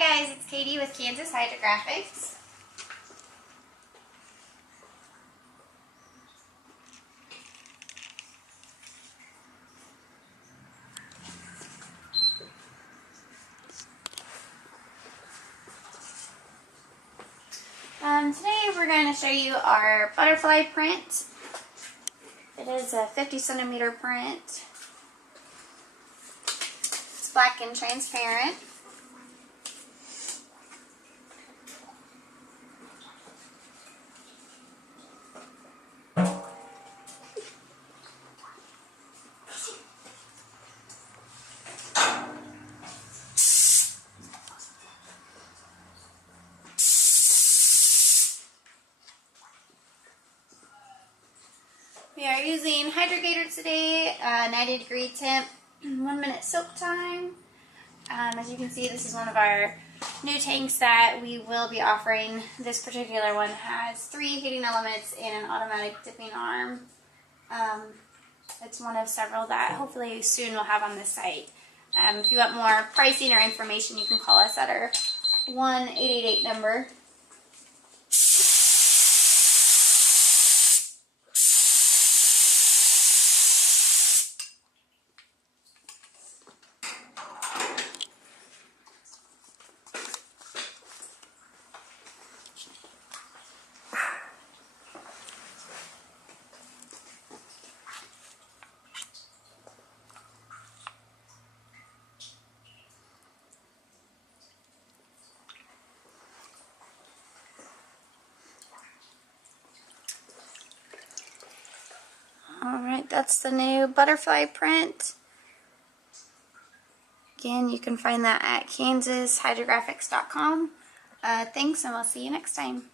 guys, it's Katie with Kansas Hydrographics. Today we're going to show you our butterfly print. It is a 50 centimeter print. It's black and transparent. We are using Hydrographics today, 90-degree temp, 1 minute soak time. As you can see, this is one of our new tanks that we will be offering. This particular one has 3 heating elements and an automatic dipping arm. It's one of several that hopefully soon we'll have on this site. If you want more pricing or information, you can call us at our 1-888 number. Alright, that's the new butterfly print. Again, you can find that at KansasHydrographics.com. Thanks, and we'll see you next time.